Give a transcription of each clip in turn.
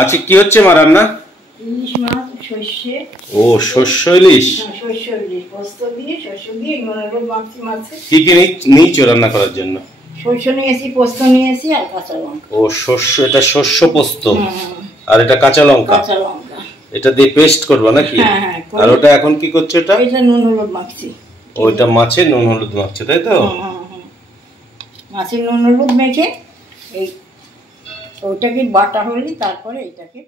আচ্ছা কি হচ্ছে মা রান্না? ইলিশ মাছ সর্ষে। ও শস্য ইলিশ। শস্য ইলিশ পোস্ত দিয়ে শস্য দিয়ে নরম মাছে। কি কি নিয়েছো রান্না করার জন্য? শস্য নিয়েছি, পোস্ত নিয়েছি আর কাঁচা লঙ্কা। ও শস্য, এটা শস্য পোস্ত আর এটা কাঁচা লঙ্কা। কাঁচা লঙ্কা এটা দিয়ে পেস্ট করবা নাকি? আর ওটা এখন কি করছো? এটা নুন হলুদ মাখছি। ওইটা মাছে নুন হলুদ মাখছো তাই তো? মাছে নুন হলুদ মেখে এই ওটাকে বাটা হলি তারপরে এটাকে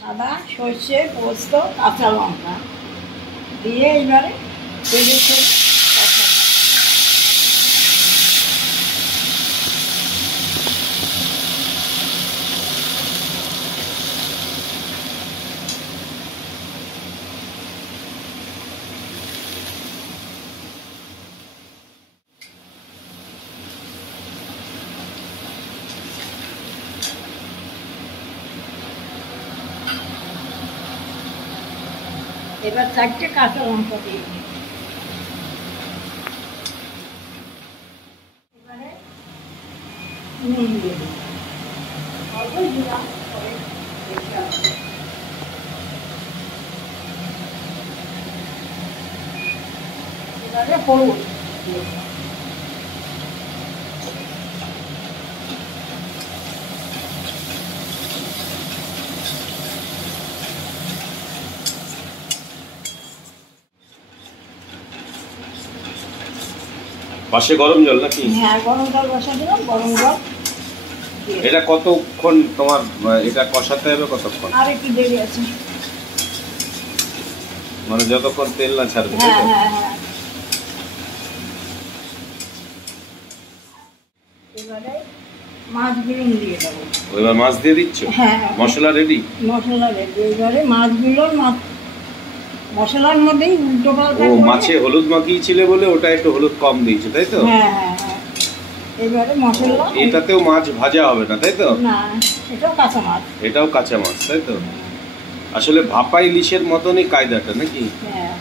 সাদা সর্ষে পোস্ত কাঁচা লঙ্কা দিয়ে এইবারে তেলে ছেড়ে এবার 4টে কাঁচা লঙ্কা দিয়ে এবারে নুন দিয়ে অল্প দিলাম, এবারে হলুদ পাশে গরম জল নাকি? হ্যাঁ গরম জল বসা দিলাম, গরম জল। এটা কতক্ষণ তোমার এটা কষাতে হবে? কতক্ষণ? আর একটু দেরি আছে, মানে যতক্ষণ তেল না ছাড়বে। হ্যাঁ হ্যাঁ হ্যাঁ। এবারে মাছগুলো দিয়ে দেবো। এবার মাছ দিয়ে দিচ্ছ? হ্যাঁ। মশলা রেডি? মশলা রেডি। এবারে মাছগুলো মশলার মধ্যেই উল্টো পাল্টা ও মাছে হলুদ মাখিয়েছিলে বলে ওটা একটু হলুদ কম দিয়েছে তাই তো? হ্যাঁ হ্যাঁ হ্যাঁ। এবারে মশলা এটাতেও মাছ ভাজা হবে না তাই তো? না, এটাও কাঁচা মাছ। এটাও কাঁচা মাছ তাই তো? আসলে ভাপা ইলিশের মতনই কায়দাটা নাকি? হ্যাঁ।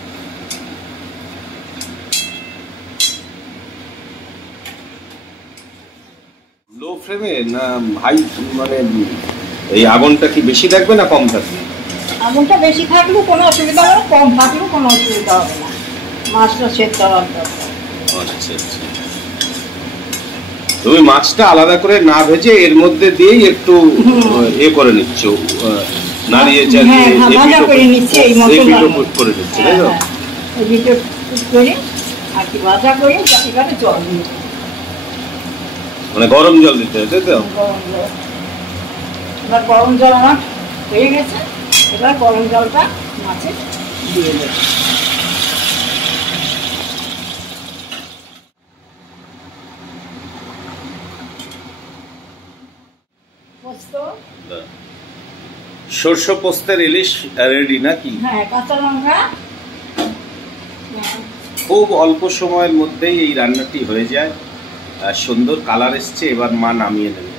লো ফ্লেমে না হাই, মানে এই আগুনটা কি বেশি থাকবে না কম থাকবে? আগুনটা বেশি থাকলেও কোনো অসুবিধা হবে না, কম থাকলেও কোনো অসুবিধা হবে না, মাছটা সেদ্ধ হওয়ার দরকার। আচ্ছা আচ্ছা। তুমি মাছটা আলাদা করে না ভেজে এর মধ্যে দিয়েই একটু এ করে নিচ্ছ, নাড়িয়ে চালিয়ে ভাজা করে নিচ্ছি, এই মশলা করে নিচ্ছি তাই তো? এদিকে করে আর কি ভাজা করে এবারে জল দিয়ে, মানে গরম জল দিতে হবে তাই তো? গরম জল। এবার গরম জল আমার হয়ে গেছে, এবার গরম জলটা মাছে দিয়ে দেবো। পোস্ত, সর্ষ পোস্তের ইলিশ রেডি নাকি? হ্যাঁ কাঁচা লঙ্কা। খুব অল্প সময়ের মধ্যেই এই রান্নাটি হয়ে যায়, সুন্দর কালার এসছে। এবার মা নামিয়ে নেবে।